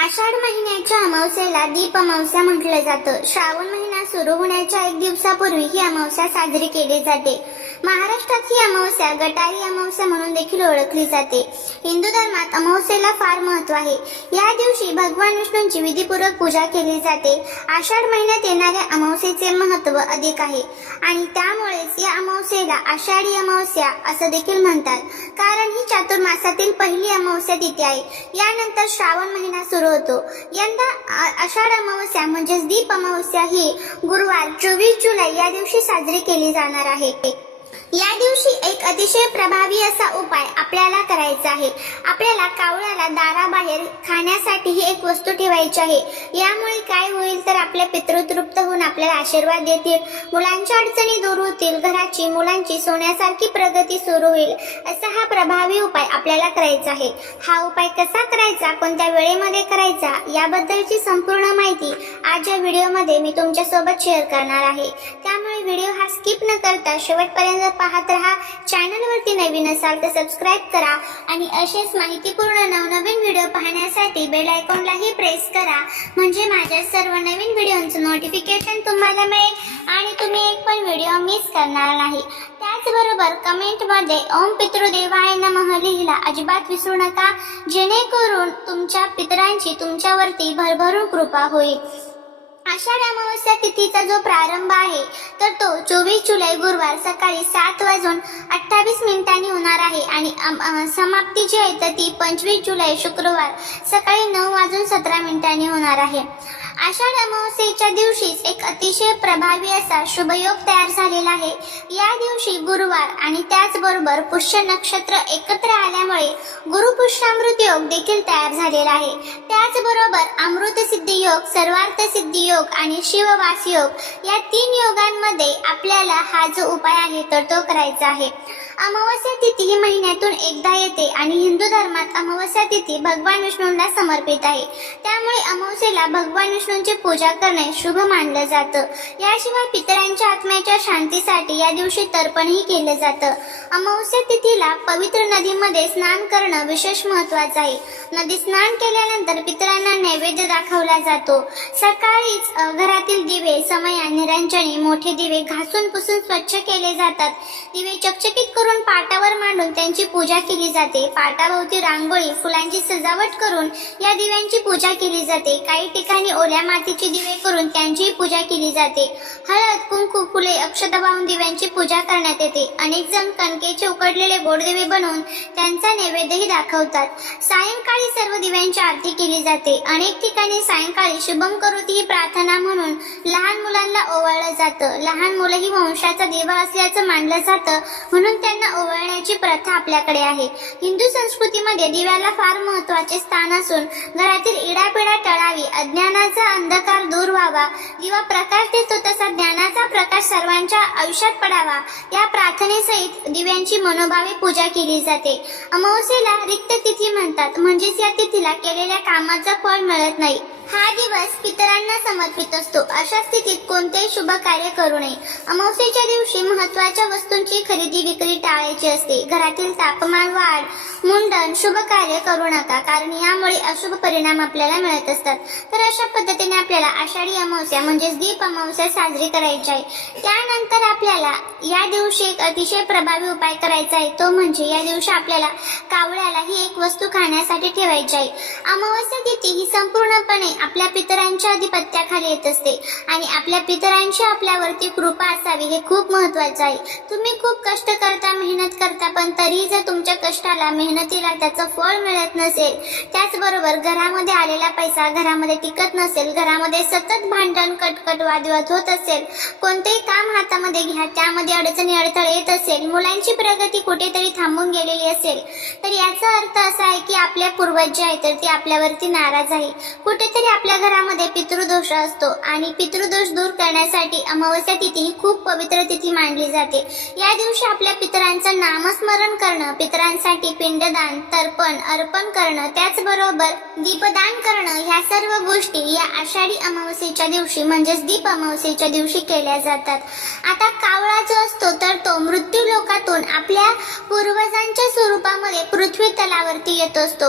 आषाढ महिन्याच्या अमावस्येला दीप अमावस्या म्हटलं जातं. श्रावण महिना सुरू होण्याच्या एक दिवसापूर्वी ही अमावस्या साजरी केली जाते. महाराष्ट्रात ही अमावस्या गटारी अमावस्या म्हणून देखील ओळखली जाते. हिंदू धर्मात अमावस्येला फार महत्त्व आहे. या दिवशी भगवान विष्णूंची विधीपूर्वक पूजा केली जाते. आषाढ महिन्यात येणाऱ्या अमावस्येचे महत्त्व अधिक आहे आणि त्यामुळेच या अमावस्येला आषाढी अमावस्या असं देखील म्हणतात, कारण ही चातुर्मासातील पहिली अमावस्या तिथी आहे. यानंतर श्रावण महिना सुरू होतो. यंदा आषाढ अमावस्या म्हणजेच दीप अमावस्या ही गुरुवार 24 जुलै या दिवशी साजरी केली जाणार आहे. या दिवशी एक अतिशय प्रभावी असा उपाय आपल्याला करायचा आहे. आपल्याला कावळ्याला दाराबाहेर खाण्यासाठी ही एक वस्तू ठेवायची आहे. यामुळे काय होईल तर आपले पितृ तृप्त होऊन आपल्याला आशीर्वाद देतील, मुलांच्या अडचणी दूर होतील, घराची मुलांची सोन्यासारखी प्रगती सुरू होईल. असा हा प्रभावी उपाय आपल्याला करायचा आहे. हा उपाय कसा करायचा, कोणत्या वेळेमध्ये करायचा याबद्दलची संपूर्ण माहिती आज या व्हिडिओमध्ये मी तुमच्या सोबत शेअर करणार आहे. त्यामुळे व्हिडिओ हा स्किप न करता शेवटपर्यंत पाहत रहा. चॅनलवरती नवीन असाल तर सबस्क्राईब करा आणि असेच माहितीपूर्ण नवनवीन व्हिडिओ पाहण्यासाठी बेल आयकॉनलाही प्रेस करा, म्हणजे माझ्या सर्व नवीन व्हिडिओंचं नोटिफिकेशन तुम्हाला मिळेल आणि तुम्ही एक पण व्हिडिओ मिस करणार नाही. त्याचबरोबर कमेंटमध्ये ओम पितृदेवाय नमः लिहिला अजिबात विसरू नका, जेणेकरून तुमच्या पितरांची तुमच्यावरती भरभरून कृपा होईल. आषाढ अमावस्या तिथीचा जो प्रारंभ आहे तर तो 24 जुलै गुरुवार सकाळी 7:28 होणार आहे आणि समाप्ती जी आहे तर ती 25 जुलै शुक्रवार सकाळी 9:17 होणार आहे. आषाढ अमावस्येच्या दिवशीच एक अतिशय प्रभावी असा शुभयोग तयार झालेला आहे. या दिवशी गुरुवार आणि त्याचबरोबर पुष्य नक्षत्र एकत्र आल्यामुळे गुरुपुष्यामृत योग देखील तयार झालेला आहे. त्याचबरोबर अमृत सिद्धी योग, सर्वार्थ सिद्धी योग आणि शिववास योग या 3 योगांमध्ये आपल्याला हा जो उपाय आहे तर तो करायचा आहे. अमावस्या तिथी ही महिन्यातून एकदा येते आणि हिंदू धर्मात अमावस्या तिथी भगवान विष्णूंना समर्पित आहे. त्यामुळे अमावस्येला भगवान विष्णूंची पूजा करणे शुभ मानलं जातं. याशिवाय पितरांच्या आत्म्याच्या शांतीसाठी या दिवशी तर्पणही केलं जातं. अमावस्या तिथीला पवित्र नदीमध्ये स्नान करणं विशेष महत्वाचं आहे. नदी स्नान केल्यानंतर पितरांना नैवेद्य दाखवला जातो. सकाळीच घरातील दिवे, समया, निरंजनी, मोठे दिवे घासून पुसून स्वच्छ केले जातात. दिवे चकचकीत करून पाटावर मांडून त्यांची पूजा केली जाते. पाटाभोवती रांगोळी, फुलांची सजावट करून या दिव्यांची पूजा केली जाते. काही ठिकाणी ओल्या मातीचे दिवे करून त्यांचीही पूजा केली जाते. हळद, कुंकू, फुले, अक्षता वाहून दिव्यांची पूजा करण्यात येते. अनेक जण कणकेचे उकडलेले गोड दिवे बनवून त्यांचा नैवेद्यही दाखवतात. सायंकाळी सर्व दिव्यांची आरती केली जाते. अनेक ठिकाणी सायंकाळी शुभम करोती ही प्रार्थना म्हणून लहान मुलांना ओवाळलं जातं. लहान मुलं ही वंशाचा दिवा असल्याचं मानलं जातं, म्हणून त्यांना ओवाळण्याची प्रथा आपल्याकडे आहे. हिंदू संस्कृतीमध्ये दिव्याला फार महत्त्वाचे स्थान असून घरातील इडापिडा टळावी, अज्ञानाचा अंधकार दूर व्हावा, दिवा प्रकाश देतो तसा ज्ञानाचा प्रकाश सर्वांच्या आयुष्यात पडावा या प्रार्थनेसहित दिव्यांची मनोभावे पूजा केली जाते. अमावस्येला रिक्त तिथी म्हणतात, म्हणजेच या तिथीला केलेल्या कामाचं फळ मिळत नाही. हा दिवस पितरांना समर्पित असतो. अशा स्थितीत कोणतेही शुभ कार्य करू नये. अमावस्येच्या दिवशी महत्त्वाच्या वस्तूंची खरेदी विक्री टाळायची असते. घरातील तापमान वाढ, मुंडन, शुभ कार्य करू नका, कारण यामुळे अशुभ परिणाम आपल्याला मिळत असतात. तर अशा पद्धतीने आपल्याला आषाढी अमावस्या म्हणजेच दीप अमावस्या साजरी करायची आहे. त्यानंतर आपल्याला या दिवशी एक अतिशय प्रभावी उपाय करायचा आहे. तो म्हणजे या दिवशी आपल्याला कावळ्याला ही एक वस्तू खाण्यासाठी ठेवायची आहे. अमावस्या तिथी ही संपूर्णपणे आपल्या पितरांच्या अधिपत्याखाली येत असते आणि आपल्या पितरांची आपल्यावरती कृपा असावी हे खूप महत्वाचं आहे. तुम्ही खूप कष्ट करता, मेहनत करता, पण तरी जर तुमच्या कष्टाला, मेहनतीला त्याचं फळ मिळत नसेल, त्याचबरोबर घरामध्ये आलेला पैसा घरामध्ये टिकत नसेल, घरामध्ये सतत भांडण, कटकट, वादविवाद होत असेल, कोणतेही काम हातामध्ये घ्या त्यामध्ये अडचणी, अडथळे येत असेल, मुलांची प्रगती कुठेतरी थांबून गेलेली असेल, तर याचा अर्थ असा आहे की आपल्या पूर्वज जे आहे तर ते आपल्यावरती नाराज आहे. कुठेतरी आपल्या घरामध्ये पितृदोष असतो आणि पितृदोष दूर करण्यासाठी अमावस्या तिथी ही खूप पवित्र तिथी मानली जाते. या दिवशी आपल्या पितरांचं नामस्मरण करणं, पितरांसाठी पिंडदान, तर्पण, अर्पण करणं, त्याचबरोबर दीपदान करणं ह्या सर्व गोष्टी या आषाढी अमावस्येच्या दिवशी म्हणजेच दीप अमावस्येच्या दिवशी केल्या जातात. आता कावळा जो असतो तर तो मृत्यू लोकातून आपल्या पूर्वजांच्या स्वरूपामध्ये पृथ्वी तलावरती येत असतो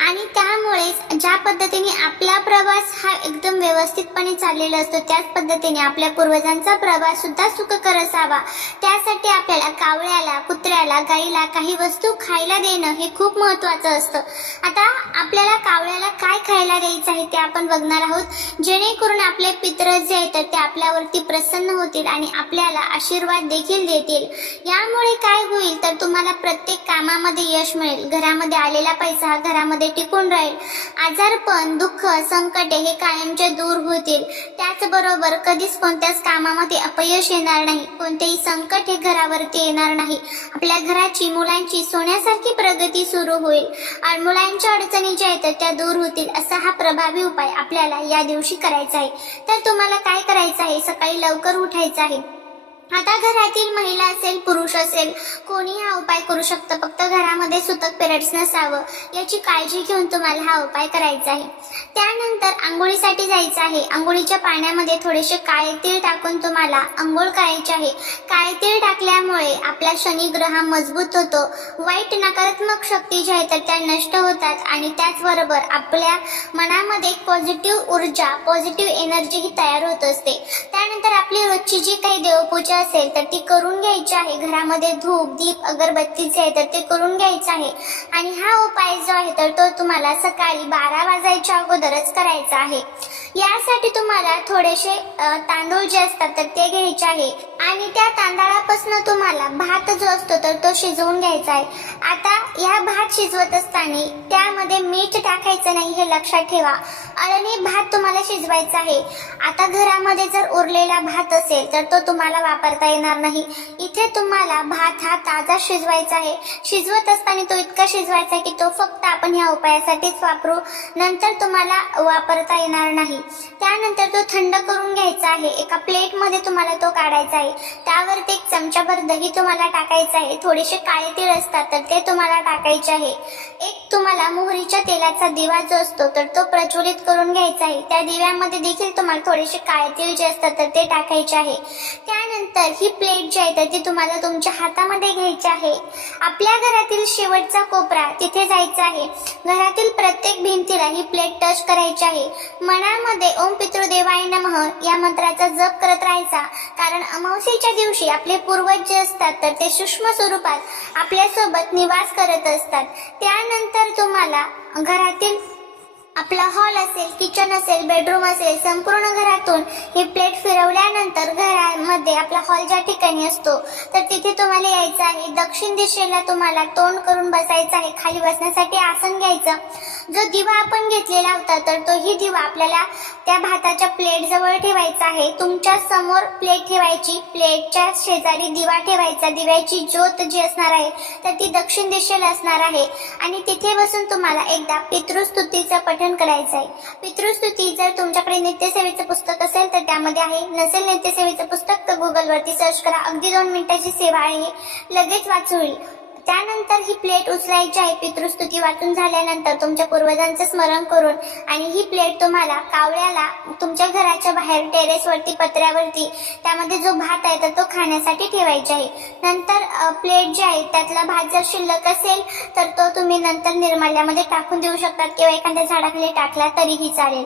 आणि त्यामुळे ज्या पद्धतीने आपला प्रवास हा एकदम व्यवस्थितपणे चाललेला असतो त्याच पद्धतीने आपल्या पूर्वजांचा प्रवास सुद्धा सुखकर असावा. त्यासाठी आपल्याला कावळ्याला, कुत्र्याला, गाईला काही वस्तू खायला देणं हे खूप महत्त्वाचं असतं. आता आपल्याला कावळ्याला काय खायला द्यायचं आहे ते आपण बघणार आहोत, जेणेकरून आपले पितृ जे आहेत ते आपल्यावरती प्रसन्न होतील आणि आपल्याला आशीर्वाद देखील देतील. यामुळे काय होईल तर तुम्हाला प्रत्येक कामामध्ये यश मिळेल, घरामध्ये आलेला पैसा हा घरामध्ये टिकून राहील, आजारपण, दुःख, संकटे हे कायमचे दूर होतील. त्याचबरोबर कधीच कोणत्याच कामामध्ये अपयश येणार नाही, कोणतेही संकट हे घरावरती येणार नाही. आपल्या घराची, मुलांची सोन्यासारखी प्रगती सुरू होईल आणि मुलांच्या अडचणी ज्या आहेत त्या दूर होतील. असा हा प्रभावी उपाय आपल्याला या दिवशी करायचा आहे. तर तुम्हाला काय करायचं आहे, सकाळी लवकर उठायचं आहे. आता घरातील महिला असेल, पुरुष असेल, कोणी हा उपाय करू शकतं. फक्त घरामध्ये सुतक पिरियड्स नसावं याची काळजी घेऊन तुम्हाला हा उपाय करायचा आहे. त्यानंतर आंघोळीसाठी जायचं आहे. आंघोळीच्या पाण्यामध्ये थोडेसे काळे तीळ टाकून तुम्हाला आंघोळ करायची आहे. काळे तीळ टाकल्यामुळे आपला शनी ग्रह मजबूत होतो, वाईट नकारात्मक शक्ती ज्या आहेत त्या नष्ट होतात आणि त्याचबरोबर आपल्या मनामध्ये एक पॉझिटिव्ह ऊर्जा, पॉझिटिव्ह एनर्जी ही तयार होत असते. त्यानंतर आपली रोजची जी काही देवपूजा असेल तर ती करून घ्यायची आहे. घरामध्ये धूप, दीप, अगरबत्ती जे आहे तर ते करून घ्यायचं आहे आणि हा उपाय जो आहे तर तो तुम्हाला सकाळी 12 वाजायच्या अगोदरच करायचा आहे. यासाठी तुम्हाला थोडेसे तांदूळ जे असतात तर ते घ्यायचे आहे आणि त्या तांदळापासून तुम्हाला भात जो असतो तर तो शिजवून घ्यायचा आहे. आता या भात शिजवत असताना त्यामध्ये मीठ टाकायचं नाही हे लक्षात ठेवा. अळणी भात तुम्हाला शिजवायचा आहे. आता घरामध्ये जर उरलेला भात असेल तर तो तुम्हाला वापरता येणार नाही. इथे तुम्हाला भात हा ताजा शिजवायचा आहे. शिजवत असताना तो इतका शिजवायचा की तो फक्त आपण ह्या उपायासाठीच वापरू, नंतर तुम्हाला वापरता येणार नाही. त्यानंतर तो थंड करून घ्यायचा आहे. एका प्लेटमध्ये तुम्हाला तो काढायचा आहे. त्यावरती एक चमचाभर दही तुम्हाला टाकायचं आहे. थोडेसे काळे तीळ असतात तर ते तुम्हाला टाकायचे आहे. एक तुम्हाला मोहरीच्या तेलाचा दिवा जो असतो तर तो प्रज्वलित करून घ्यायचा आहे. त्या दिव्यामध्ये देखील तुम्हाला थोडेसे काळे तीळ जे असतात तर ते टाकायचे आहे. त्यानंतर ही प्लेट जी आहे तर ती तुम्हाला तुमच्या हातामध्ये घ्यायची आहे. आपल्या घरातील शेवटचा कोपरा तिथे जायचा आहे. घरातील प्रत्येक भिंतीला ही प्लेट टच करायची आहे. मनामध्ये ओम पितृदेवाय नमः या मंत्राचा जप करत राहायचा, कारण अमावस्येच्या दिवशी आपले पूर्वज जे असतात तर ते सूक्ष्म स्वरूपात आपल्यासोबत निवास करत असतात. त्यानंतर तुम्हाला घरातील आपला हॉल असेल, किचन असेल, बेडरूम असेल, संपूर्ण घरातून ही प्लेट फिरवल्यानंतर घरामध्ये आपला हॉल ज्या ठिकाणी असतो तर तिथे तुम्हाला यायचं आहे. दक्षिण दिशेला तुम्हाला तोंड करून बसायचं आहे. खाली बसण्यासाठी आसन घ्यायचं. जो दिवा आपण घेतलेला होता तर तोही दिवा आपल्याला त्या भाताच्या प्लेट जवळ ठेवायचा आहे. तुमच्या समोर प्लेट ठेवायची, प्लेटच्या शेजारी दिवा ठेवायचा. दिव्याची ज्योत जी असणार आहे तर ती दक्षिण दिशेला असणार आहे आणि तिथे बसून तुम्हाला एकदा पितृस्तुतीचं पठण करायचं आहे. पितृस्तुती जर तुमच्याकडे नित्यसेवेचं पुस्तक असेल तर त्यामध्ये आहे, नसेल नित्यसेवेचं पुस्तक तर गुगलवरती सर्च करा. अगदी 2 मिनिटाची सेवा आहे, लगेच वाचू होईल. त्यानंतर ही प्लेट उचलायची आहे. पितृस्तुती वाचून झाल्यानंतर तुमच्या पूर्वजांचं स्मरण करून आणि ही प्लेट तुम्हाला कावळ्याला तुमच्या घराच्या बाहेर टेरेसवरती, पत्र्यावरती त्यामध्ये जो भात आहे तर तो खाण्यासाठी ठेवायचा आहे. नंतर प्लेट जी आहे त्यातला भात जर शिल्लक असेल तर तो तुम्ही नंतर निर्माल्यामध्ये टाकून देऊ शकतात किंवा एखाद्या झाडाखाली टाकला तरीही चालेल.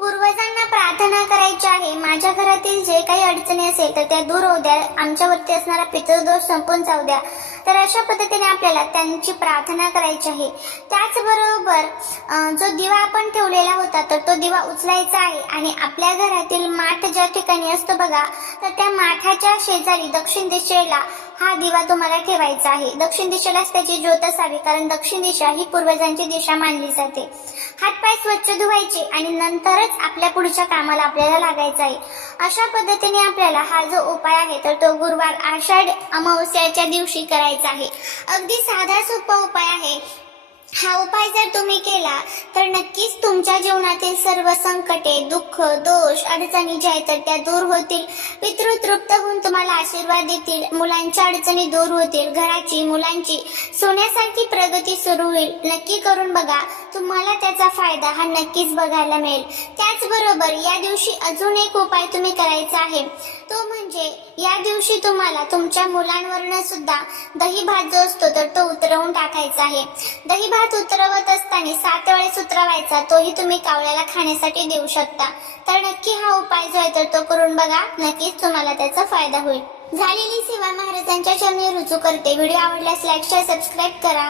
पूर्वजांना प्रार्थना करायची आहे, माझ्या घरातील जे काही अडचणी असेल तर त्या दूर होऊ द्या, आमच्यावरती असणारा पितृदोष संपून जाऊ द्या. तर अशा पद्धतीने आपल्याला त्यांची प्रार्थना करायची आहे. त्याचबरोबर जो दिवा आपण ठेवलेला होता तर तो दिवा उचलायचा आहे आणि आपल्या घरातील माठ ज्या ठिकाणी असतो बघा तर त्या माठाच्या शेजारी दक्षिण दिशेला हा दिवा तुम्हाला ठेवायचा आहे. दक्षिण दिशेलाच त्याची ज्योत असावी, कारण दक्षिण दिशा ही पूर्वजांची दिशा मानली जाते. हातपाय स्वच्छ धुवायचे आणि नंतरच आपल्या पुढच्या कामाला आपल्याला लागायचं आहे. अशा पद्धतीने आपल्याला हा जो उपाय आहे तर तो गुरुवार आषाढ अमावस्याच्या दिवशी करायचा आहे. अगदी साधा सोपा उपाय आहे. हा उपाय जर तुम्ही केला तर नक्कीच तुमच्या जीवनातील सर्व संकटे, दुःख, दोष, अडचणी ज्या आहेत तर त्या दूर होतील. पितृ तृप्त होऊन तुम्हाला आशीर्वाद देतील. मुलांच्या अडचणी दूर होतील. घराची, मुलांची सोन्यासारखी प्रगती सुरू होईल. नक्की करून बघा, तुम्हाला त्याचा फायदा हा नक्कीच बघायला मिळेल. त्याचबरोबर या दिवशी अजून एक उपाय तुम्ही करायचा आहे, तो म्हणजे या दिवशी तुम्हाला तुमच्या मुलांवरनं सुद्धा दही भात जो असतो तर तो उतरवून टाकायचा आहे. दही भात उतरवत असताना 7 वेळेस उतरवायचा. तोही तुम्ही कावळ्याला खाण्यासाठी देऊ शकता. तर नक्की हा उपाय जो आहे तर तो करून बघा, नक्कीच तुम्हाला त्याचा फायदा होईल. झालेली सेवा महाराजांच्या चरणी रुजू करते. व्हिडिओ आवडल्यास लाईक, शेअर, सबस्क्राईब करा.